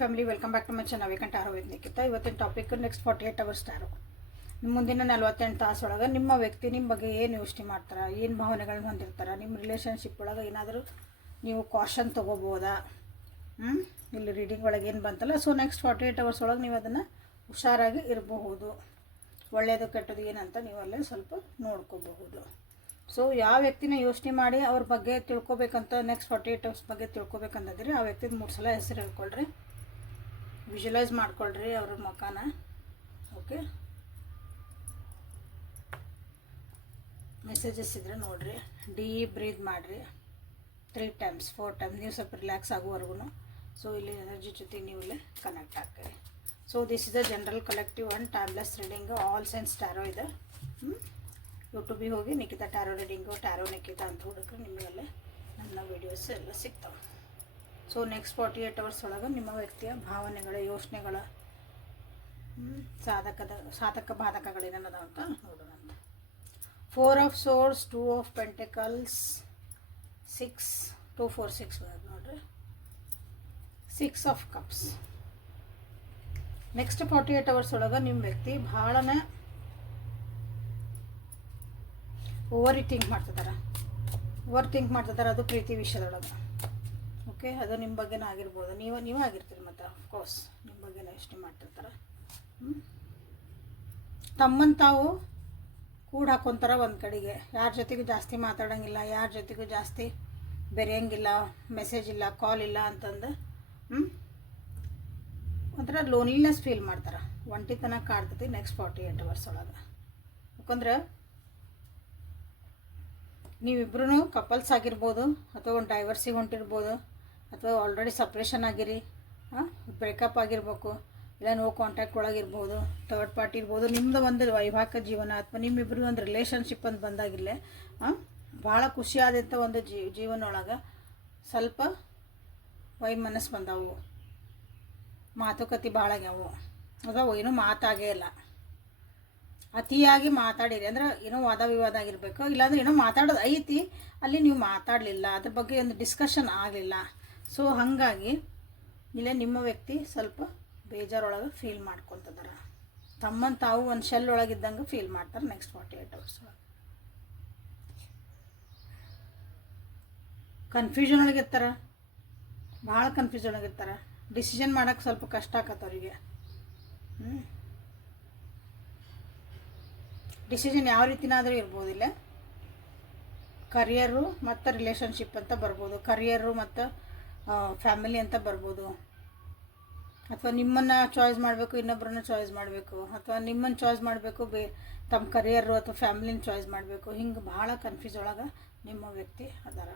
Family, welcome back to my channel awaken tarot with Nikhita. ಇವತ್ತಿನ topic next 48 hours ಟಾರೋ. ಮುಂದಿನ 48 ತಾಸೊಳಗೆ ನಿಮ್ಮ ವ್ಯಕ್ತಿ ನಿಮ್ಮ ಬಗ್ಗೆ ಏನು ಯೋಚನೆ ಮಾಡ್ತಾರೆ, ಏನು ಭಾವನೆಗಳನ್ನ ಹೊಂದಿರ್ತಾರೆ, ನಿಮ್ಮ ರಿಲೇಷನ್ಶಿಪ್ ಒಳಗೆ ಏನಾದರೂ ನೀವು ಕಾಷನ್ ತೊಗೋಬೋದಾ, ಇಲ್ಲಿ ರೀಡಿಂಗ್ ಒಳಗೆ ಏನು ಬಂತಲ್ಲ. ಸೊ ನೆಕ್ಸ್ಟ್ 48 hours ಒಳಗೆ ನೀವು ಅದನ್ನು ಹುಷಾರಾಗಿ ಇರಬಹುದು. ಒಳ್ಳೆಯದು ಕೆಟ್ಟದ್ದು ಏನಂತ ನೀವು ಅಲ್ಲೇ ಸ್ವಲ್ಪ ನೋಡ್ಕೋಬಹುದು. ಸೊ ಯಾವ ವ್ಯಕ್ತಿನ ಯೋಚನೆ ಮಾಡಿ ಅವ್ರ ಬಗ್ಗೆ ತಿಳ್ಕೊಬೇಕಂತ, ನೆಕ್ಸ್ಟ್ 48 hours ಬಗ್ಗೆ ತಿಳ್ಕೊಬೇಕಂತಂದ್ರೆ ಆ ವ್ಯಕ್ತಿದ 3 ಸಲ ಹೆಸರು ಹೇಳ್ಕೊಳ್ರಿ, ವಿಜುವಲೈಸ್ ಮಾಡ್ಕೊಳ್ರಿ ಅವ್ರ ಮುಖಾನ. ಓಕೆ, ಮೆಸೇಜಸ್ ಇದ್ರೆ ನೋಡ್ರಿ, ಡೀಪ್ ಬ್ರೀತ್ ಮಾಡಿರಿ 3 times 4 times, ನೀವು ಸ್ವಲ್ಪ ರಿಲ್ಯಾಕ್ಸ್ ಆಗುವವರೆಗೂ. ಸೊ ಇಲ್ಲಿ ಎನರ್ಜಿ ಜೊತೆ ನೀವು ಇಲ್ಲೇ ಕನೆಕ್ಟ್ ಆಗ್ತೀರಿ. So this is a general collective and timeless reading, all signs tarot ಇದೆ. ಯೂಟ್ಯೂಬಿಗೆ ಹೋಗಿ Nikhita tarot reading, tarot Nikhita ಅಂತ ಹುಡುಕ್ರೆ ನಿಮಗೆಲ್ಲ ನನ್ನ ವೀಡಿಯೋಸ್ ಎಲ್ಲ ಸಿಗ್ತವೆ. ಸೊ ನೆಕ್ಸ್ಟ್ 48 hours ಒಳಗೆ ನಿಮ್ಮ ವ್ಯಕ್ತಿಯ ಭಾವನೆಗಳ, ಯೋಚನೆಗಳ, ಸಾಧಕ ಬಾಧಕಗಳೇನದ ಅಂತ ನೋಡೋಣ. 4 of Swords, 2 of Pentacles, 6 2 4 6 ಬರೋದು ನೋಡ್ರಿ, 6 of Cups. ನೆಕ್ಸ್ಟ್ 48 hours ಒಳಗೆ ನಿಮ್ಮ ವ್ಯಕ್ತಿ ಭಾಳನೇ ಓವರ್ ಥಿಂಕ್ ಮಾಡ್ತಿದ್ದಾರೆ. ಅದು ಪ್ರೀತಿ ವಿಷಯದೊಳಗೆ. ಓಕೆ, ಅದು ನಿಮ್ಮ ಬಗ್ಗೆನೇ ಆಗಿರ್ಬೋದು, ನೀವು ಆಗಿರ್ತೀರಿ ಮತ್ತು ಅಫ್ಕೋರ್ಸ್ ನಿಮ್ಮ ಬಗ್ಗೆನೇ ಯೋಚನೆ ಮಾಡ್ತಿರ್ತಾರೆ. ತಮ್ಮನ್ನು ತಾವು ಕೂಡ ಹಾಕೊತಾರ ಒಂದು ಕಡೆಗೆ, ಯಾರ ಜೊತೆಗೂ ಜಾಸ್ತಿ ಮಾತಾಡೋಂಗಿಲ್ಲ, ಯಾರ ಜೊತೆಗೂ ಜಾಸ್ತಿ ಬೆರೆಯೋಂಗಿಲ್ಲ, ಮೆಸೇಜ್ ಇಲ್ಲ, ಕಾಲ್ ಇಲ್ಲ ಅಂತಂದು ಒಂಥರ ಲೋನ್ಲಿನೆಸ್ ಫೀಲ್ ಮಾಡ್ತಾರೆ, ಒಂಟಿತನ ಕಾಡ್ತೈತಿ ನೆಕ್ಸ್ಟ್ 48 hours ಒಳಗೆ. ಯಾಕಂದ್ರೆ ನೀವಿಬ್ರು ಕಪಲ್ಸ್ ಆಗಿರ್ಬೋದು, ಅಥವಾ ಒಂದು ಡೈವರ್ಸಿಗೆ ಹೊಂಟಿರ್ಬೋದು, ಅಥವಾ ಆಲ್ರೆಡಿ ಸಪ್ರೇಷನ್ ಆಗಿರಿ, ಬ್ರೇಕಪ್ ಆಗಿರ್ಬೇಕು, ಇಲ್ಲ ನೋ ಕಾಂಟ್ಯಾಕ್ಟ್ ಒಳಗಿರ್ಬೋದು, ಥರ್ಡ್ ಪಾರ್ಟಿ ಇರ್ಬೋದು, ನಿಮ್ಮದು ಒಂದು ವೈವಾಹಿಕ ಜೀವನ ಅಥವಾ ನಿಮ್ಮಿಬ್ರಿಗೆ ಒಂದು ರಿಲೇಷನ್ಶಿಪ್ ಅಂತ ಬಂದಾಗಿಲ್ಲೇ ಭಾಳ ಖುಷಿಯಾದಂಥ ಒಂದು ಜೀವನ ಒಳಗೆ ಸ್ವಲ್ಪ ಮನಸ್ಸು ಬಂದವು, ಮಾತುಕತೆ ಭಾಳ ಆಗ್ಯಾವು, ಅಥವಾ ಏನೂ ಮಾತಾಗೇ ಇಲ್ಲ. ಅತಿಯಾಗಿ ಮಾತಾಡಿರಿ ಅಂದ್ರೆ ಏನೋ ವಾದ ವಿವಾದ ಆಗಿರಬೇಕು, ಇಲ್ಲಾಂದ್ರೆ ಏನೋ ಮಾತಾಡೋದು ಐತಿ, ಅಲ್ಲಿ ನೀವು ಮಾತಾಡಲಿಲ್ಲ, ಅದ್ರ ಬಗ್ಗೆ ಒಂದು ಡಿಸ್ಕಷನ್ ಆಗಲಿಲ್ಲ. ಸೊ ಹಾಗಾಗಿ ಇಲ್ಲೇ ನಿಮ್ಮ ವ್ಯಕ್ತಿ ಸ್ವಲ್ಪ ಬೇಜಾರೊಳಗೆ ಫೀಲ್ ಮಾಡ್ಕೊತಿದ್ದಾರೆ, ತಮ್ಮನ್ನು ತಾವು ಒಂದು ಶೆಲ್ ಒಳಗಿದ್ದಂಗೆ ಫೀಲ್ ಮಾಡ್ತಾರೆ ನೆಕ್ಸ್ಟ್ 48 hours ಒಳಗೆ. ಕನ್ಫ್ಯೂಷನ್ ಒಳಗಿರ್ತಾರೆ, ಭಾಳ ಕನ್ಫ್ಯೂಷನ್ ಒಳಗಿರ್ತಾರೆ, ಡಿಸಿಷನ್ ಮಾಡೋಕ್ಕೆ ಸ್ವಲ್ಪ ಕಷ್ಟ ಆಗತ್ತೆ ಅವರಿಗೆ. ಡಿಸಿಷನ್ ಯಾವ ರೀತಿನಾದರೂ ಇರ್ಬೋದಿಲ್ಲ. ಕರಿಯರು ಮತ್ತು ರಿಲೇಷನ್ಶಿಪ್ ಅಂತ ಬರ್ಬೋದು, ಕರಿಯರು ಮತ್ತು ಫ್ಯಾಮಿಲಿ ಅಂತ ಬರ್ಬೋದು, ಅಥವಾ ನಿಮ್ಮನ್ನು ಚಾಯ್ಸ್ ಮಾಡಬೇಕು, ಇನ್ನೊಬ್ಬರನ್ನ ಚಾಯ್ಸ್ ಮಾಡಬೇಕು, ಅಥವಾ ನಿಮ್ಮನ್ನು ಚಾಯ್ಸ್ ಮಾಡಬೇಕು, ತಮ್ಮ ಕರಿಯರು ಅಥವಾ ಫ್ಯಾಮಿಲಿನ ಚಾಯ್ಸ್ ಮಾಡಬೇಕು. ಹಿಂಗೆ ಭಾಳ ಕನ್ಫ್ಯೂಸ್ ಒಳಗೆ ನಿಮ್ಮ ವ್ಯಕ್ತಿ ಅದಾರ.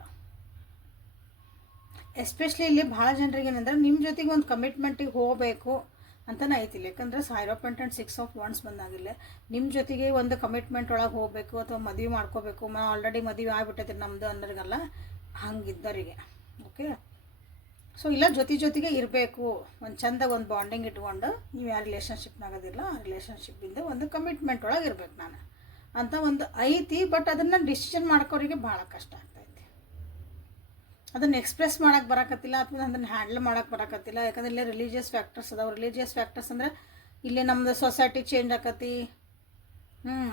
ಎಸ್ಪೆಷಲಿ ಇಲ್ಲಿ ಭಾಳ ಜನರಿಗೆ ಏನಂದ್ರೆ ನಿಮ್ಮ ಜೊತೆಗೆ ಒಂದು ಕಮಿಟ್ಮೆಂಟಿಗೆ ಹೋಗಬೇಕು ಅಂತಲೇ ಐತಿಲ್ಲ. ಯಾಕಂದರೆ Sire of Pentacles 6 of Wands ಬಂದಾಗಿಲ್ಲ, ನಿಮ್ಮ ಜೊತೆಗೆ ಒಂದು ಕಮಿಟ್ಮೆಂಟ್ ಒಳಗೆ ಹೋಗಬೇಕು ಅಥವಾ ಮದುವೆ ಮಾಡ್ಕೋಬೇಕು, ಆಲ್ರೆಡಿ ಮದುವೆ ಆಗಿಬಿಟ್ಟೈತಿ ನಮ್ಮದು ಅನ್ನೋರಿಗೆಲ್ಲ ಹಂಗಿದ್ದರಿಗೆ. ಓಕೆ, ಸೊ ಇಲ್ಲ ಜೊತೆಗೆ ಇರಬೇಕು, ಒಂದು ಚಂದ ಒಂದು ಬಾಂಡಿಂಗ್ ಇಟ್ಕೊಂಡು ನೀವು ಯಾವ ರಿಲೇಷನ್ಶಿಪ್ನಾಗದಿಲ್ಲ, ಆ ರಿಲೇಷನ್ಶಿಪ್ಪಿಂದ ಒಂದು ಕಮಿಟ್ಮೆಂಟ್ ಒಳಗೆ ಇರ್ಬೇಕು ನಾನು ಅಂತ ಒಂದು ಐತಿ. ಬಟ್ ಅದನ್ನು ಡಿಸಿಷನ್ ಮಾಡ್ಕೋರಿಗೆ ಭಾಳ ಕಷ್ಟ ಆಗ್ತೈತಿ, ಅದನ್ನು ಎಕ್ಸ್ಪ್ರೆಸ್ ಮಾಡೋಕ್ಕೆ ಬರೋಕತ್ತಿಲ್ಲ, ಅಥವಾ ಅದನ್ನು ಹ್ಯಾಂಡಲ್ ಮಾಡೋಕ್ಕೆ ಬರೋಕತ್ತಿಲ್ಲ. ಯಾಕಂದ್ರೆ ಇಲ್ಲೇ ರಿಲೀಜಿಯಸ್ ಫ್ಯಾಕ್ಟರ್ಸ್ ಅದಾವೆ. ರಿಲೀಜಿಯಸ್ ಫ್ಯಾಕ್ಟರ್ಸ್ ಅಂದರೆ ಇಲ್ಲೇ ನಮ್ಮದು ಸೊಸೈಟಿ ಚೇಂಜ್ ಆಕತಿ,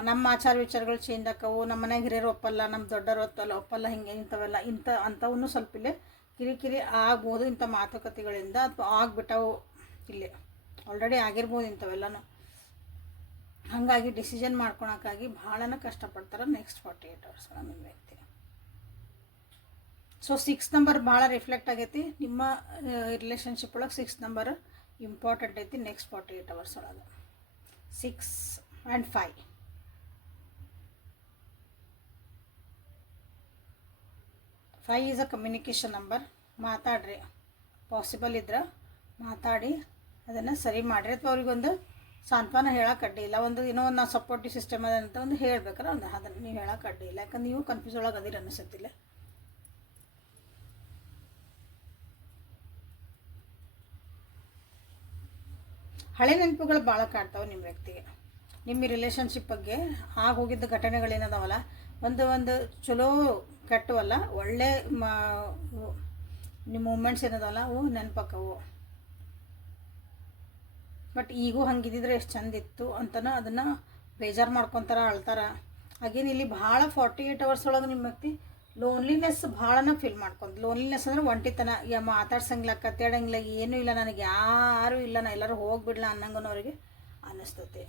ನಮ್ಮ ಆಚಾರ ವಿಚಾರಗಳು ಚೇಂಜ್ ಆಕವು, ನಮ್ಮ ಮನೆಗೆ ಹಿರಿಯರು ಒಪ್ಪಲ್ಲ, ನಮ್ಮ ದೊಡ್ಡರು ಒಪ್ಪಲ್ಲ, ಹಿಂಗೆ ಇಂಥವೆಲ್ಲ ಅಂಥವನ್ನು ಸ್ವಲ್ಪ ಇಲ್ಲೇ ಕಿರಿಕಿರಿ ಆಗ್ಬೋದು ಇಂಥ ಮಾತುಕತೆಗಳಿಂದ, ಅಥವಾ ಆಗಿಬಿಟ್ಟವು, ಇಲ್ಲೇ ಆಲ್ರೆಡಿ ಆಗಿರ್ಬೋದು ಇಂಥವೆಲ್ಲನೂ. ಹಾಗಾಗಿ ಡಿಸಿಷನ್ ಮಾಡ್ಕೊಳಕ್ಕಾಗಿ ಭಾಳನ ಕಷ್ಟಪಡ್ತಾರೆ ನೆಕ್ಸ್ಟ್ 48 hours ನಿಮ್ಮ ವ್ಯಕ್ತಿ. ಸೊ 6 ನಂಬರ್ ಭಾಳ ರಿಫ್ಲೆಕ್ಟ್ ಆಗೈತಿ ನಿಮ್ಮ ರಿಲೇಷನ್ಶಿಪ್ ಒಳಗೆ. 6 ನಂಬರ್ ಇಂಪಾರ್ಟೆಂಟ್ ಐತಿ ನೆಕ್ಸ್ಟ್ 48 hours ಒಳಗೆ. 6 and 5. 5 is a communication number. ಮಾತಾಡ್ರಿ, ಪಾಸಿಬಲ್ ಇದ್ರೆ ಮಾತಾಡಿ ಅದನ್ನು ಸರಿ ಮಾಡಿರಿ, ಅಥವಾ ಅವ್ರಿಗೊಂದು ಸಾಂತ್ವನ ಹೇಳೋಕೆ ಅಡ್ಡಿ ಇಲ್ಲ. ಒಂದು ಏನೋ ಒಂದು ನಾವು ಸಪೋರ್ಟಿವ್ ಸಿಸ್ಟಮ್ ಅದಂತ ಒಂದು ಹೇಳ್ಬೇಕಾರೆ ಅದನ್ನು ನೀವು ಹೇಳೋಕೆ ಅಡ್ಡಿ ಇಲ್ಲ. ಯಾಕಂದ್ರೆ ನೀವು ಕನ್ಫ್ಯೂಸ್ ಒಳಗೆ ಅದಿರ ಅನ್ನಿಸುತ್ತಿಲ್ಲ. ಹಳೆ ನೆನಪುಗಳು ಭಾಳ ಕಾಡ್ತಾವೆ ನಿಮ್ಮ ವ್ಯಕ್ತಿಗೆ, ನಿಮ್ಮ ರಿಲೇಷನ್ಶಿಪ್ ಬಗ್ಗೆ ಹೋಗಿದ್ದ ಘಟನೆಗಳೇನದಾವಲ್ಲ, ಒಂದು ಚಲೋ ಕೆಟ್ಟವಲ್ಲ, ಒಳ್ಳೆ ನಿಮ್ಮ ಮೂಮೆಂಟ್ಸ್ ಏನದಲ್ಲ ಅವು ನೆನಪಕ್ಕವು. ಬಟ್ ಈಗೂ ಹಂಗಿದ್ದಿದ್ರೆ ಎಷ್ಟು ಚಂದ ಇತ್ತು ಅಂತನೂ ಅದನ್ನು ಬೇಜಾರು ಮಾಡ್ಕೊತಾರೆ, ಅಳ್ತಾರೆ. ಹಾಗೇನು ಇಲ್ಲಿ ಭಾಳ 48 hours ಒಳಗೆ ನಿಮ್ಮ ವ್ಯಕ್ತಿ ಲೋನ್ಲಿನೆಸ್ ಭಾಳನ ಫೀಲ್ ಮಾಡ್ಕೊಂಡು, ಲೋನ್ಲಿನೆಸ್ ಅಂದ್ರೆ ಒಂಟಿತನ, ಮಾತಾಡ್ಸಂಗಿಲ್ಲ, ಕತ್ತಾಡಂಗಿಲ್ಲ, ಏನೂ ಇಲ್ಲ, ನನಗೆ ಯಾರೂ ಇಲ್ಲ, ನಾ ಎಲ್ಲರೂ ಹೋಗ್ಬಿಡ್ಲ ಅನ್ನಂಗೂ ಅವರಿಗೆ ಅನ್ನಿಸ್ತೈತಿ.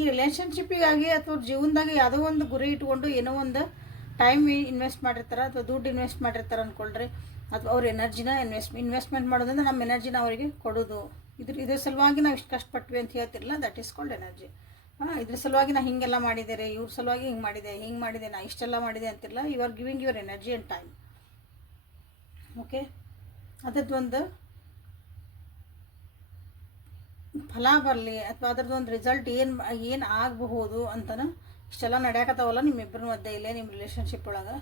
ಈ ರಿಲೇಷನ್ಶಿಪ್ಪಿಗಾಗಿ ಅಥವಾ ಜೀವನದಾಗ ಯಾವುದೋ ಒಂದು ಗುರಿ ಇಟ್ಕೊಂಡು ಏನೋ ಒಂದು ಟೈಮ್ ಇನ್ವೆಸ್ಟ್ ಮಾಡಿರ್ತಾರೆ ಅಥವಾ ದುಡ್ಡು ಇನ್ವೆಸ್ಟ್ ಮಾಡಿರ್ತಾರೆ ಅಂದ್ಕೊಳ್ರಿ, ಅಥವಾ ಅವ್ರ ಎನರ್ಜಿನ ಇನ್ವೆಸ್ಟ್ಮೆಂಟ್ ಮಾಡೋದ್ರಿಂದ ನಮ್ಮ ಎನರ್ಜಿನ ಅವರಿಗೆ ಕೊಡೋದು. ಇದ್ರ ಸಲುವಾಗಿ ನಾವು ಇಷ್ಟು ಕಷ್ಟಪಟ್ವಿ ಅಂತ ಹೇಳ್ತಿರಲ್ಲ, ದಟ್ ಈಸ್ ಕಾಲ್ಡ್ ಎನರ್ಜಿ. ಇದ್ರ ಸಲುವಾಗಿ ನಾ ಹಿಂಗೆಲ್ಲ ಮಾಡಿದೆ ರೀ, ಇವ್ರ ಸಲುವಾಗಿ ಹಿಂಗೆ ಮಾಡಿದೆ, ನಾ ಇಷ್ಟೆಲ್ಲ ಮಾಡಿದೆ ಅಂತಿರಲ್ಲ, you are giving your energy and time. Okay, ಅದರದ್ದೊಂದು ಫಲ ಬರಲಿ ಅಥವಾ ಅದ್ರದ್ದೊಂದು ರಿಸಲ್ಟ್ ಏನು ಆಗಬಹುದು ಅಂತನೂ ಇಷ್ಟೆಲ್ಲ ನಡೆಯಕತ್ತಾವಲ್ಲ ನಿಮ್ಮಿಬ್ಬರ ಮಧ್ಯೆ ಇಲ್ಲೇ ನಿಮ್ಮ ರಿಲೇಷನ್ಶಿಪ್ ಒಳಗೆ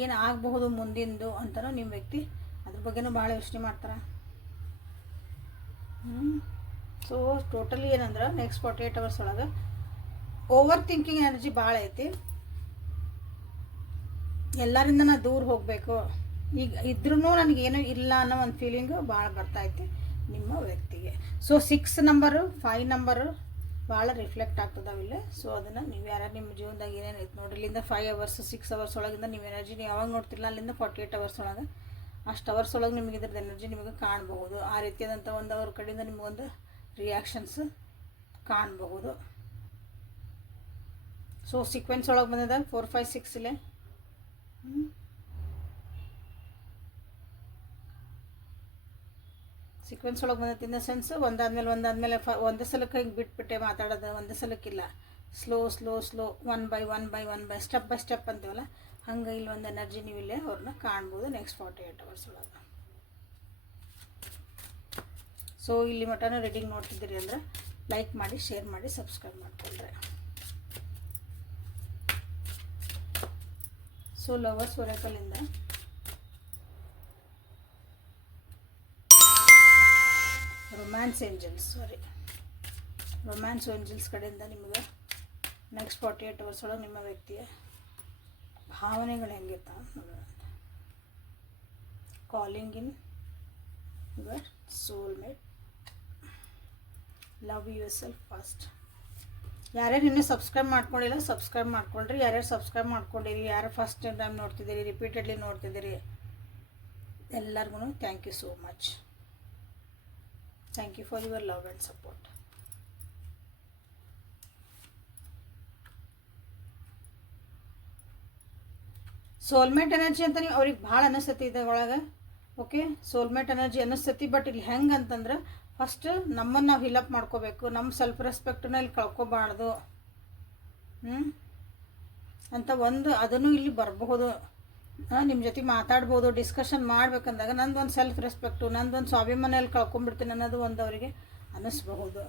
ಏನು ಆಗಬಹುದು ಮುಂದಿಂದು ಅಂತನೂ ನಿಮ್ಮ ವ್ಯಕ್ತಿ ಅದ್ರ ಬಗ್ಗೆನೂ ಭಾಳ ಯೋಚನೆ ಮಾಡ್ತಾರೆ. ಸೊ ಟೋಟಲಿ ಏನಂದ್ರೆ ನೆಕ್ಸ್ಟ್ 48 hours ಒಳಗೆ ಓವರ್ ಥಿಂಕಿಂಗ್ ಎನರ್ಜಿ ಭಾಳ ಐತಿ. ಎಲ್ಲರಿಂದ ನಾ ದೂರ ಹೋಗಬೇಕು, ಈಗ ಇದ್ರೂ ನನಗೇನು ಇಲ್ಲ ಅನ್ನೋ ಒಂದು ಫೀಲಿಂಗು ಭಾಳ ಬರ್ತಾಯಿತ್ತು ನಿಮ್ಮ ವ್ಯಕ್ತಿಗೆ. ಸೊ 6 ನಂಬರು 5 ನಂಬರು ಭಾಳ ರಿಫ್ಲೆಕ್ಟ್ ಆಗ್ತದಾವಿಲ್ಲ. ಸೊ ಅದನ್ನು ನೀವು ಯಾರು ನಿಮ್ಮ ಜೀವನದಾಗ ಏನೇನು ಐತೆ ನೋಡಿ, ಇಲ್ಲಿಂದ 5 hours 6 hours ಒಳಗಿಂದ ನೀವು ಎನರ್ಜಿ ನೀವು ಯಾವಾಗ ನೋಡ್ತಿಲ್ಲ, ಅಲ್ಲಿಂದ 48 hours ಒಳಗೆ ಅಷ್ಟು ಅವರ್ಸ್ ಒಳಗೆ ನಿಮಗೆ ಇದ್ರದ್ದು ಎನರ್ಜಿ ನಿಮಗೆ ಕಾಣಬಹುದು. ಆ ರೀತಿಯಾದಂಥ ಒಂದು ಅವ್ರ ಕಡೆಯಿಂದ ನಿಮಗೊಂದು ರಿಯಾಕ್ಷನ್ಸ್ ಕಾಣಬಹುದು. ಸೊ ಸೀಕ್ವೆನ್ಸ್ ಒಳಗೆ ಬಂದಿದೆ 4 5 6 ಇಲ್ಲೇ. ಸೀಕ್ವೆನ್ಸ್ ಒಳಗೆ ಬಂದೈತಿ ಇನ್ ದ ಸೆನ್ಸ್ ಒಂದಾದ್ಮೇಲೆ ಒಂದೇ ಸಲಕ್ಕೆ ಹಿಂಗೆ ಬಿಟ್ಬಿಟ್ಟೆ ಮಾತಾಡೋದು, ಒಂದೇ ಸಲಕ್ಕಿಲ್ಲ, slow slow slow, one by step by step ಅಂತೀವಲ್ಲ ಹಂಗೆ ಇಲ್ಲಿ ಒಂದು ಎನರ್ಜಿ ನೀವು ಇಲ್ಲೇ ಅವ್ರನ್ನ ಕಾಣ್ಬೋದು ನೆಕ್ಸ್ಟ್ 48 hours ಒಳಗೆ. ಸೊ ಇಲ್ಲಿ ಮಟನೂ ರೀಡಿಂಗ್ ನೋಡ್ತಿದ್ದೀರಿ ಅಂದರೆ ಲೈಕ್ ಮಾಡಿ, ಶೇರ್ ಮಾಡಿ, ಸಬ್ಸ್ಕ್ರೈಬ್ ಮಾಡಿಕೊಂಡ್ರೆ. ಸೊ ಲವರ್ಸ್ ಒರಾಕಲಿಂದ ರೊಮ್ಯಾನ್ಸ್ ಏಂಜಲ್ಸ್ ಕಡೆಯಿಂದ ನಿಮಗೆ ನೆಕ್ಸ್ಟ್ 48 hours ಒಳಗೆ ನಿಮ್ಮ ವ್ಯಕ್ತಿಯ ಭಾವನೆಗಳು ಹೆಂಗಿರ್ತ ನೋಡೋಣ. Calling in your soulmate, love your self first. ಯಾರ್ಯಾರು ಇನ್ನೂ ಸಬ್ಸ್ಕ್ರೈಬ್ ಮಾಡ್ಕೊಂಡಿಲ್ಲ ಸಬ್ಸ್ಕ್ರೈಬ್ ಮಾಡ್ಕೊಳ್ರಿ. ಯಾರ್ಯಾರು ಸಬ್ಸ್ಕ್ರೈಬ್ ಮಾಡ್ಕೊಂಡಿರಿ, ಯಾರು ಫಸ್ಟ್ ಟೈಮ್ ನೋಡ್ತಿದ್ದೀರಿ, ರಿಪೀಟೆಡ್ಲಿ ನೋಡ್ತಿದ್ದೀರಿ, ಎಲ್ಲರಿಗೂ thank you so much. Thank you for your love and support. Soulmate energy ಅಂತ ನೀವು ಅವ್ರಿಗೆ ಭಾಳ ಅನ್ನಿಸ್ತತಿ ಇದ್ರೊಳಗೆ. ಓಕೆ, ಸೋಲ್ಮೇಟ್ ಎನರ್ಜಿ ಅನ್ನಿಸ್ತತಿ. ಬಟ್ ಇಲ್ಲಿ ಹೆಂಗೆ ಅಂತಂದ್ರೆ ಫಸ್ಟ್ ನಮ್ಮನ್ನು ನಾವು ಹಿಲಪ್ ಮಾಡ್ಕೋಬೇಕು, ನಮ್ಮ ಸೆಲ್ಫ್ ರೆಸ್ಪೆಕ್ಟನ್ನ ಇಲ್ಲಿ ಕಳ್ಕೊಬಾರ್ದು ಅಂತ ಒಂದು ಅದನ್ನು ಇಲ್ಲಿ ಬರಬಹುದು. ನಿಮ್ಮ ಜೊತೆ ಮಾತಾಡ್ಬೋದು, ಡಿಸ್ಕಷನ್ ಮಾಡ್ಬೇಕಂದಾಗ ನಂದೊಂದು ಸೆಲ್ಫ್ ರೆಸ್ಪೆಕ್ಟು, ನಂದೊಂದು ಸ್ವಾಭಿಮಾನಲ್ಲಿ ಕಳ್ಕೊಂಡ್ಬಿಡ್ತೀನಿ ಅನ್ನೋದು ಒಂದು ಅವರಿಗೆ ಅನ್ನಿಸ್ಬಹುದು.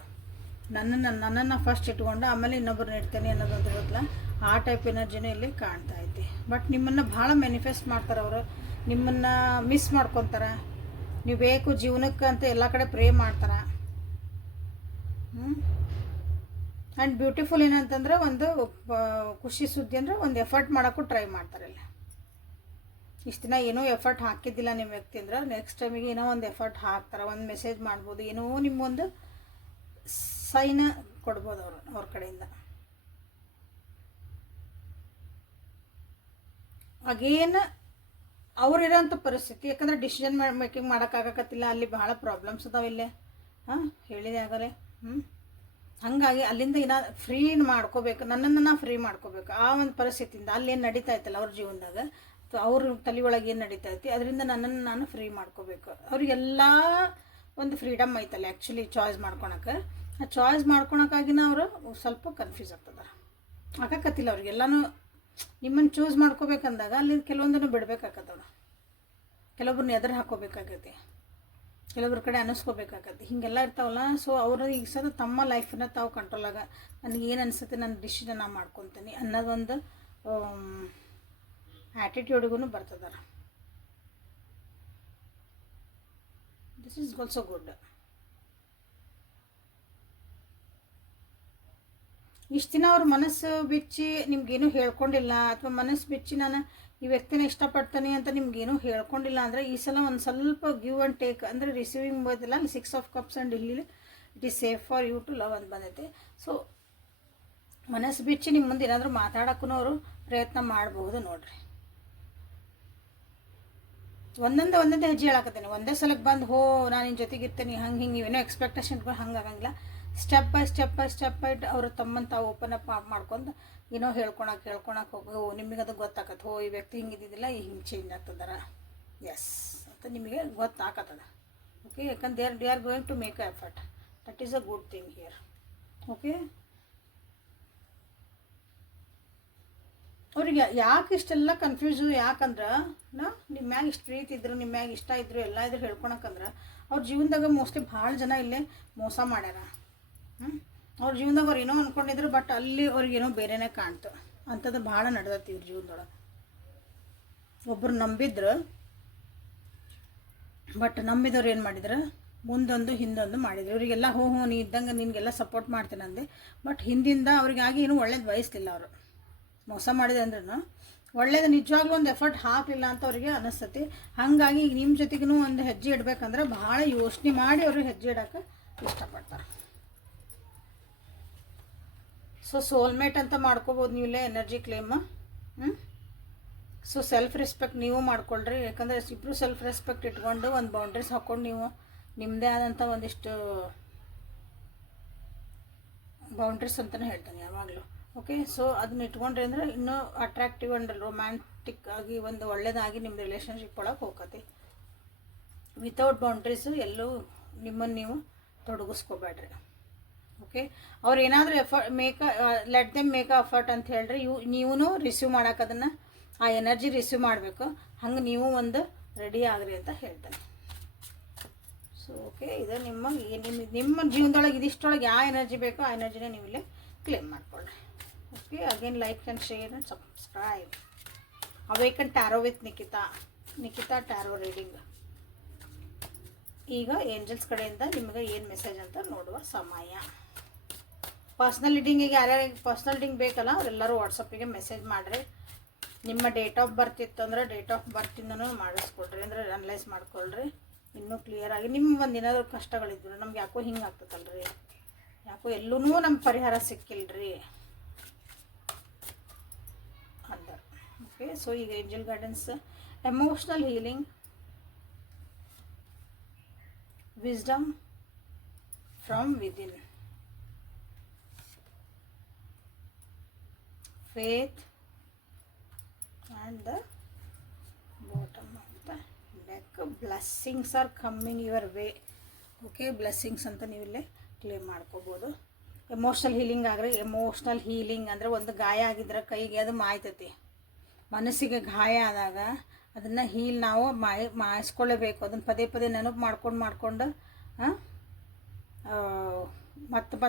ನನ್ನನ್ನು ಫಸ್ಟ್ ಇಟ್ಕೊಂಡು ಆಮೇಲೆ ಇನ್ನೊಬ್ಬರನ್ನ ಇಡ್ತೇನೆ ಅನ್ನೋದು ಅಂತ ಇರುತ್ತಲ್ಲ, ಆ ಟೈಪ್ ಎನರ್ಜಿನೇ ಇಲ್ಲಿ ಕಾಣ್ತಾ ಐತಿ. ಬಟ್ ನಿಮ್ಮನ್ನು ಭಾಳ ಮ್ಯಾನಿಫೆಸ್ಟ್ ಮಾಡ್ತಾರೆ ಅವರು, ನಿಮ್ಮನ್ನು ಮಿಸ್ ಮಾಡ್ಕೊತಾರೆ, ನೀವು ಬೇಕು ಜೀವನಕ್ಕೆ ಅಂತ ಎಲ್ಲ ಕಡೆ ಪ್ರೇ ಮಾಡ್ತಾರೆ. ಆ್ಯಂಡ್ ಬ್ಯೂಟಿಫುಲ್ ಏನಂತಂದ್ರೆ ಒಂದು ಖುಷಿ ಸುದ್ದಿ ಅಂದರೆ ಒಂದು ಎಫರ್ಟ್ ಮಾಡೋಕ್ಕೂ ಟ್ರೈ ಮಾಡ್ತಾರೆ. ಇಲ್ಲಿ ಇಷ್ಟು ದಿನ ಏನೋ ಎಫರ್ಟ್ ಹಾಕಿದ್ದಿಲ್ಲ ನಿಮ್ಮ ವ್ಯಕ್ತಿ ಅಂದ್ರೆ ನೆಕ್ಸ್ಟ್ ಟೈಮಿಗೆ ಏನೋ ಒಂದು ಎಫರ್ಟ್ ಹಾಕ್ತಾರೆ, ಒಂದು ಮೆಸೇಜ್ ಮಾಡ್ಬೋದು, ಏನೋ ನಿಮ್ಮೊಂದು ಸೈನ್ ಕೊಡ್ಬೋದು ಅವ್ರ ಕಡೆಯಿಂದ. ಅಗೇನ್ ಅವ್ರಿರೋಂಥ ಪರಿಸ್ಥಿತಿ, ಯಾಕಂದರೆ ಡಿಸಿಷನ್ ಮೇಕಿಂಗ್ ಮಾಡೋಕ್ಕಾಗಕತ್ತಿಲ್ಲ, ಅಲ್ಲಿ ಭಾಳ ಪ್ರಾಬ್ಲಮ್ಸ್ ಅದಾವಿಲ್ಲೇ. ಹೇಳಿದೆ ಆಗಲೇ. ಹಾಗಾಗಿ ಅಲ್ಲಿಂದ ಏನೋ ಫ್ರೀ ಮಾಡ್ಕೋಬೇಕು, ನನ್ನನ್ನು ನಾ ಫ್ರೀ ಮಾಡ್ಕೋಬೇಕು ಆ ಒಂದು ಪರಿಸ್ಥಿತಿಯಿಂದ. ಅಲ್ಲೇನು ನಡೀತಾ ಇತ್ತಲ್ಲ ಅವ್ರ ಜೀವನದಾಗ, ಅವ್ರ ತಲೆ ಒಳಗೆ ಏನು ನಡೀತಾ ಐತಿ ಅದರಿಂದ ನನ್ನನ್ನು ನಾನು ಫ್ರೀ ಮಾಡ್ಕೋಬೇಕು. ಅವ್ರಿಗೆಲ್ಲ ಒಂದು ಫ್ರೀಡಮ್ ಐತಲ್ಲ ಆ್ಯಕ್ಚುಲಿ ಚಾಯ್ಸ್ ಮಾಡ್ಕೊಳಕ್ಕೆ. ಆ ಚಾಯ್ಸ್ ಮಾಡ್ಕೊಳಕ್ಕಾಗಿನ ಅವರು ಸ್ವಲ್ಪ ಕನ್ಫ್ಯೂಸ್ ಆಗ್ತದೆ, ಆಗಕತ್ತಿಲ್ಲ ಅವ್ರಿಗೆಲ್ಲನೂ. ನಿಮ್ಮನ್ನು ಚೂಸ್ ಮಾಡ್ಕೋಬೇಕಂದಾಗ ಅಲ್ಲಿ ಕೆಲವೊಂದನ್ನು ಬಿಡಬೇಕಾಗತ್ತವ್ರು, ಕೆಲವೊಬ್ಬರನ್ನ ಎದುರು ಹಾಕೋಬೇಕಾಗತ್ತೆ, ಕೆಲವೊಬ್ರ ಕಡೆ ಅನ್ನಿಸ್ಕೋಬೇಕಾಗತ್ತೆ, ಹೀಗೆಲ್ಲ ಇರ್ತಾವಲ್ಲ. ಸೊ ಅವರು ಈಗ ಸದ ತಮ್ಮ ಲೈಫನ್ನ ತಾವು ಕಂಟ್ರೋಲಾಗ ನನಗೇನು ಅನಿಸುತ್ತೆ ನನ್ನ ಡಿಸಿಷನ್ ನಾನು ಮಾಡ್ಕೊತೀನಿ ಅನ್ನೋದೊಂದು ಆ್ಯಟಿಟ್ಯೂಡ್ಗೂ ಬರ್ತದಾರ. This is also good. ಇಷ್ಟು ದಿನ ಅವ್ರ ಮನಸ್ಸು ಬಿಚ್ಚಿ ನಿಮ್ಗೇನು ಹೇಳ್ಕೊಂಡಿಲ್ಲ, ಅಥವಾ ಮನಸ್ಸು ಬಿಚ್ಚಿ ನಾನು ಈ ವ್ಯಕ್ತಿನ ಇಷ್ಟಪಡ್ತಾನೆ ಅಂತ ನಿಮ್ಗೇನೂ ಹೇಳ್ಕೊಂಡಿಲ್ಲ ಅಂದರೆ ಈ ಸಲ ಒಂದು ಸ್ವಲ್ಪ ಗಿವ್ ಆ್ಯಂಡ್ ಟೇಕ್ ಅಂದರೆ ರಿಸೀವಿಂಗ್ ಬೋದಿಲ್ಲ ಅಲ್ಲಿ 6 ಆಫ್ ಕಪ್ಸ್ ಆ್ಯಂಡ್ ಇಲ್ಲಿ it is safe for you to love ಅಂತ ಬಂದೈತೆ. ಸೊ ಮನಸ್ಸು ಬಿಚ್ಚಿ ನಿಮ್ಮ ಮುಂದೆ ಏನಾದರೂ ಮಾತಾಡೋಕ್ಕೂ ಅವರು ಪ್ರಯತ್ನ ಮಾಡಬಹುದು ನೋಡ್ರಿ. ಒಂದೊಂದೇ ಹೆಜ್ಜೆ ಹೇಳಕತ್ತೇನೆ, ಒಂದೇ ಸಲಕ್ಕೆ ಬಂದು ನಾನು ನಿನ್ನ ಜೊತೆಗಿರ್ತೇನೆ ಹಂಗೆ ಹಿಂಗೆ ನೀವೇನೋ ಎಕ್ಸ್ಪೆಕ್ಟೇಷನ್ ಹಂಗೆ ಆಗಂಗಿಲ್ಲ. ಸ್ಟೆಪ್ ಬೈ ಸ್ಟೆಪ್ ಅವರು ತಮ್ಮನ್ನು ತಾವು ಓಪನ್ ಅಪ್ ಮಾಡ್ಕೊಂಡು ಏನೋ ಹೇಳ್ಕೊಳಕ್ಕೆ ಹೋಗಿ ನಿಮಗೆ ಅದು ಗೊತ್ತಾಗತ್ತೆ, ಈ ವ್ಯಕ್ತಿ ಹಿಂಗಿದ್ದಿದ್ದಿಲ್ಲ ಹಿಂಗೆ ಚೇಂಜ್ ಆಗ್ತದಾರ ಎಸ್ ಅಂತ ನಿಮಗೆ ಗೊತ್ತಾಗತ್ತದ. ಓಕೆ, ಯಾಕಂದ್ರೆ they are going to make a effort, that is a good thing here. Okay, ಅವ್ರಿಗೆ ಯಾಕೆ ಇಷ್ಟೆಲ್ಲ ಕನ್ಫ್ಯೂಸು, ಯಾಕಂದ್ರೆ ನಿಮ್ಮ ಮ್ಯಾಗ ಇಷ್ಟು ಪ್ರೀತಿ ಇದ್ರು, ನಿಮ್ಮ ಮ್ಯಾಗ ಇಷ್ಟ ಇದ್ರು, ಎಲ್ಲ ಇದ್ರು ಹೇಳ್ಕೊಳಕಂದ್ರೆ ಅವ್ರ ಜೀವನದಾಗ ಮೋಸ್ಟ್ಲಿ ಭಾಳ ಜನ ಇಲ್ಲೇ ಮೋಸ ಮಾಡ್ಯಾರ. ಅವ್ರ ಜೀವನದಾಗ ಅವ್ರು ಏನೋ ಅಂದ್ಕೊಂಡಿದ್ರು, ಬಟ್ ಅಲ್ಲಿ ಅವ್ರಿಗೇನೋ ಬೇರೆನೇ ಕಾಣ್ತು. ಅಂಥದ್ದು ಭಾಳ ನಡೆದೈತಿ ಇವ್ರ ಜೀವನದೊಳಗೆ. ಒಬ್ಬರು ನಂಬಿದ್ರು, ಬಟ್ ನಂಬಿದವ್ರು ಏನು ಮಾಡಿದ್ರು, ಮುಂದೊಂದು ಹಿಂದೊಂದು ಮಾಡಿದ್ರು. ಇವರಿಗೆಲ್ಲ ನೀ ಇದ್ದಂಗೆ ನಿನಗೆಲ್ಲ ಸಪೋರ್ಟ್ ಮಾಡ್ತೇನೆ ಅಂದೆ, ಬಟ್ ಹಿಂದಿಂದ ಅವ್ರಿಗಾಗಿ ಏನೂ ಒಳ್ಳೇದು ಬಯಸ್ತಿಲ್ಲ. ಅವರು ಮೋಸ ಮಾಡಿದೆ ಅಂದ್ರೂ ಒಳ್ಳೇದು ನಿಜವಾಗ್ಲೂ ಒಂದು ಎಫರ್ಟ್ ಹಾಕಲಿಲ್ಲ ಅಂತ ಅವರಿಗೆ ಅನಿಸ್ತತಿ. ಹಾಗಾಗಿ ಈಗ ನಿಮ್ಮ ಜೊತೆಗೂ ಒಂದು ಹೆಜ್ಜೆ ಇಡಬೇಕಂದ್ರೆ ಭಾಳ ಯೋಚನೆ ಮಾಡಿ ಅವರು ಹೆಜ್ಜೆ ಇಡೋಕೆ ಇಷ್ಟಪಡ್ತಾರೆ. ಸೊ ಸೋಲ್ಮೇಟ್ ಅಂತ ಮಾಡ್ಕೋಬೋದು ನೀವು ಇಲ್ಲೇ energy claim. So self respect ನೀವು ಮಾಡ್ಕೊಳ್ರಿ, ಯಾಕಂದರೆ ಇಬ್ಬರು ಸೆಲ್ಫ್ ರೆಸ್ಪೆಕ್ಟ್ ಇಟ್ಕೊಂಡು ಒಂದು ಬೌಂಡ್ರೀಸ್ ಹಾಕ್ಕೊಂಡು ನೀವು ನಿಮ್ಮದೇ ಆದಂಥ ಒಂದಿಷ್ಟು ಬೌಂಡ್ರೀಸ್ ಅಂತಲೇ ಹೇಳ್ತಾನೆ ಯಾವಾಗಲೂ. ಓಕೆ, ಸೊ ಅದನ್ನ ಇಟ್ಕೊಂಡ್ರಿ ಅಂದರೆ ಇನ್ನೂ ಅಟ್ರಾಕ್ಟಿವ್ ಆ್ಯಂಡ್ ರೊಮ್ಯಾಂಟಿಕ್ ಆಗಿ ಒಂದು ಒಳ್ಳೆಯದಾಗಿ ನಿಮ್ಮ ರಿಲೇಷನ್ಶಿಪ್ ಒಳಗೆ ಹೋಗತ್ತೆ. ವಿತೌಟ್ ಬೌಂಡ್ರೀಸು ಎಲ್ಲೂ ನಿಮ್ಮನ್ನು ನೀವು ತೊಡಗಿಸ್ಕೋಬೇಡ್ರಿ. ಓಕೆ, ಅವ್ರು ಏನಾದರೂ let them make a effort ಅಂತ ಹೇಳ್ರಿ, ನೀವು ರಿಸೀವ್ ಮಾಡೋಕೆ ಅದನ್ನು ಆ ಎನರ್ಜಿ ರಿಸೀವ್ ಮಾಡಬೇಕು. ಹಂಗೆ ನೀವು ಒಂದು ರೆಡಿ ಆಗ್ರಿ ಅಂತ ಹೇಳ್ತಾನೆ. ಸೊ ಓಕೆ, ಇದು ನಿಮ್ಮ ಜೀವನದೊಳಗೆ ಇದಿಷ್ಟೊಳಗೆ ಯಾವ ಎನರ್ಜಿ ಬೇಕೋ ಆ ಎನರ್ಜಿನ ನೀವು ಇಲ್ಲೇ ಕ್ಲೇಮ್ ಮಾಡ್ಕೊಳ್ಳಿ. Okay, again like and share and subscribe. Awaken tarot with Nikita tarot reading. ಈಗ ಏಂಜಲ್ಸ್ ಕಡೆಯಿಂದ ನಿಮಗೆ ಏನು ಮೆಸೇಜ್ ಅಂತ ನೋಡುವ ಸಮಯ. ಪರ್ಸ್ನಲ್ ರೀಡಿಂಗಿಗೆ ಯಾರ್ಯಾರಿಗೆ ಪರ್ಸ್ನಲ್ ರೀಡಿಂಗ್ ಬೇಕಲ್ಲ ಅವರೆಲ್ಲರೂ ವಾಟ್ಸಪ್ಪಿಗೆ ಮೆಸೇಜ್ ಮಾಡಿರಿ. ನಿಮ್ಮ ಡೇಟ್ ಆಫ್ ಬರ್ತ್ ಇತ್ತು ಅಂದರೆ ಡೇಟ್ ಆಫ್ ಬರ್ತಿಂದನೂ ಮಾಡಿಸ್ಕೊಡ್ರಿ, ಅಂದರೆ ಅನಲೈಸ್ ಮಾಡ್ಕೊಳ್ರಿ ಇನ್ನೂ ಕ್ಲಿಯರಾಗಿ. ನಿಮ್ಮ ಒಂದು ಏನಾದರೂ ಕಷ್ಟಗಳಿದ್ರು, ನಮ್ಗೆ ಯಾಕೋ ಹಿಂಗೆ ಆಗ್ತದಲ್ರಿ, ಯಾಕೋ ಎಲ್ಲೂ ನಮ್ಮ ಪರಿಹಾರ ಸಿಕ್ಕಿಲ್ರಿ ಅಂತ. ಓಕೆ, ಸೊ ಈಗ angel guidance, emotional healing, wisdom from within, faith, and the bottom of the deck, blessings are coming your way. Okay, blessings ಅಂತ ನೀವು ಇಲ್ಲೇ ಕ್ಲೇಮ್ ಮಾಡ್ಕೋಬೋದು. ಎಮೋಷ್ನಲ್ ಹೀಲಿಂಗ್ ಆಗ್ರಿ. ಎಮೋಷ್ನಲ್ ಹೀಲಿಂಗ್ ಅಂದರೆ ಒಂದು ಗಾಯ ಆಗಿದ್ರೆ ಕೈಗೆ ಅದು ಮಾಯ್ತೈತಿ. ಮನಸ್ಸಿಗೆ ಗಾಯ ಆದಾಗ ಅದನ್ನು ನಾವು ಮಾಯಿಸ್ಕೊಳ್ಳೇಬೇಕು. ಅದನ್ನು ಪದೇ ನೆನಪು ಮಾಡ್ಕೊಂಡು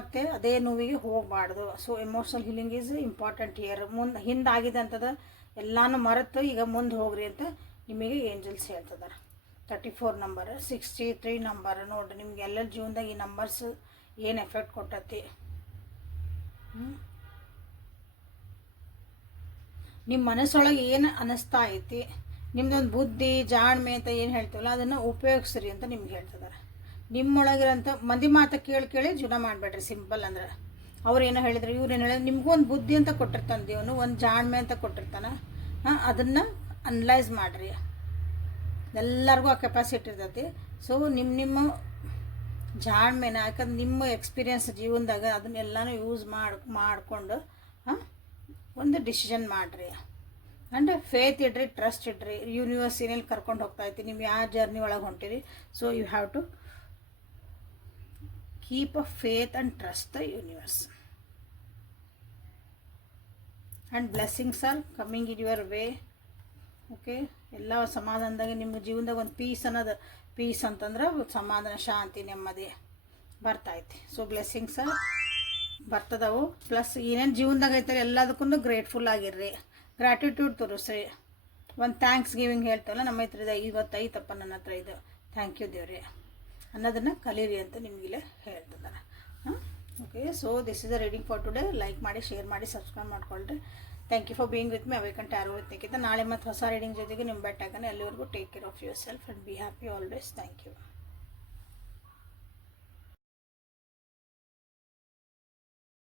ಮತ್ತೆ ಅದೇ ನೋವಿಗೆ ಹೋಗಬಾರ್ದು. So emotional healing is important year. ಹಿಂದಾಗಿದೆ ಅಂತದ ಎಲ್ಲನೂ ಮರೆತು ಈಗ ಮುಂದೆ ಹೋಗ್ರಿ ಅಂತ ನಿಮಗೆ ಏಂಜಲ್ಸ್ ಹೇಳ್ತಿದ್ದಾರೆ. 34 ನಂಬರ್, 63 ನಂಬರ್ ನೋಡಿರಿ. ನಿಮ್ಗೆ ಎಲ್ಲರ ಜೀವನದಾಗ ಈ ನಂಬರ್ಸ್ ಏನು ಎಫೆಕ್ಟ್ ಕೊಟ್ಟತಿ. ನಿಮ್ಮ ಮನಸ್ಸೊಳಗೆ ಏನು ಅನ್ನಿಸ್ತಾ ಐತಿ, ನಿಮ್ದೊಂದು ಬುದ್ಧಿ ಜಾಣ್ಮೆ ಅಂತ ಏನು ಹೇಳ್ತೀವಲ್ಲ ಅದನ್ನು ಉಪಯೋಗಿಸ್ರಿ ಅಂತ ನಿಮ್ಗೆ ಹೇಳ್ತಿದ್ದಾರೆ. ನಿಮ್ಮೊಳಗಿರೋಂಥ ಮಂದಿ ಮಾತು ಕೇಳಿ ಜೀವನ ಮಾಡಬೇಡ್ರಿ. ಸಿಂಪಲ್ ಅಂದ್ರೆ ಅವ್ರು ಏನೋ ಹೇಳಿದ್ರು, ಇವ್ರೇನು ಹೇಳಿದ್ರು, ನಿಮಗೂ ಒಂದು ಬುದ್ಧಿ ಅಂತ ಕೊಟ್ಟಿರ್ತಾನೆ ದೇವನು, ಒಂದು ಜಾಣ್ಮೆ ಅಂತ ಕೊಟ್ಟಿರ್ತಾನೆ. ಅದನ್ನು ಅನಲೈಸ್ ಮಾಡಿರಿ. ಎಲ್ಲರಿಗೂ ಆ ಕೆಪಾಸಿಟಿ ಇರ್ತೈತಿ. ಸೊ ನಿಮ್ಮ ಜಾಣ್ಮೆನ, ಯಾಕಂದ್ರೆ ನಿಮ್ಮ ಎಕ್ಸ್ಪೀರಿಯನ್ಸ್ ಜೀವನದಾಗ ಅದನ್ನೆಲ್ಲನೂ ಯೂಸ್ ಮಾಡಿಕೊಂಡು ಒಂದು ಡಿಸಿಷನ್ ಮಾಡಿರಿ. ಆ್ಯಂಡ್ ಫೇತ್ ಇಡ್ರಿ, ಟ್ರಸ್ಟ್ ಇಡ್ರಿ. ಯೂನಿವರ್ಸ್ ಏನೇನು ಕರ್ಕೊಂಡು ಹೋಗ್ತಾಯಿತ್ತು, ನೀವು ಯಾವ ಜರ್ನಿ ಒಳಗೆ ಹೊಂಟಿರಿ. So you have to keep a faith and trust the universe. And blessings are coming in your way. Okay, ಎಲ್ಲ ಸಮಾಧಾನದಾಗೆ ನಿಮ್ಮ ಜೀವನದಾಗ ಒಂದು ಪೀಸ್ ಅಂತಂದ್ರೆ ಸಮಾಧಾನ, ಶಾಂತಿ, ನೆಮ್ಮದಿ ಬರ್ತಾಯಿತ್ತು. So blessings ಬರ್ತದವು. ಪ್ಲಸ್ ಏನೇನು ಜೀವನದಾಗ ಐತಾರೆ ಎಲ್ಲದಕ್ಕೂ ಗ್ರೇಟ್ಫುಲ್ ಆಗಿರ್ರಿ, ಗ್ರ್ಯಾಟಿಟ್ಯೂಡ್ ತೋರಿಸ್ರಿ. ಒಂದು ಥ್ಯಾಂಕ್ಸ್ ಗಿವಿಂಗ್ ಹೇಳ್ತಾವಲ್ಲ, ನಮ್ಮ ಹತ್ರ ಇದೆ, ಇವತ್ತು ಐತಪ್ಪ ನನ್ನ ಹತ್ರ ಇದು, ಥ್ಯಾಂಕ್ ಯು ದೇವ್ರಿ ಅನ್ನೋದನ್ನು ಕಲೀರಿ ಅಂತ ನಿಮಗಿಲ್ಲೇ ಹೇಳ್ತಿದ್ದಾರೆ. Okay, so this is a reading for today. Like ಮಾಡಿ, ಶೇರ್ ಮಾಡಿ, ಸಬ್ಸ್ಕ್ರೈಬ್ ಮಾಡ್ಕೊಳ್ರಿ. Thank you for being with me awaken tarot with Nikhita. ನಾಳೆ ಮತ್ತು ಹೊಸ ರೀಡಿಂಗ್ ಜೊತೆಗೆ ನಿಮ್ಮ ಬೆಟ್ಟಾಗನೆ. ಅಲ್ಲಿವರೆಗೂ take care of yourself and be happy always. Thank you.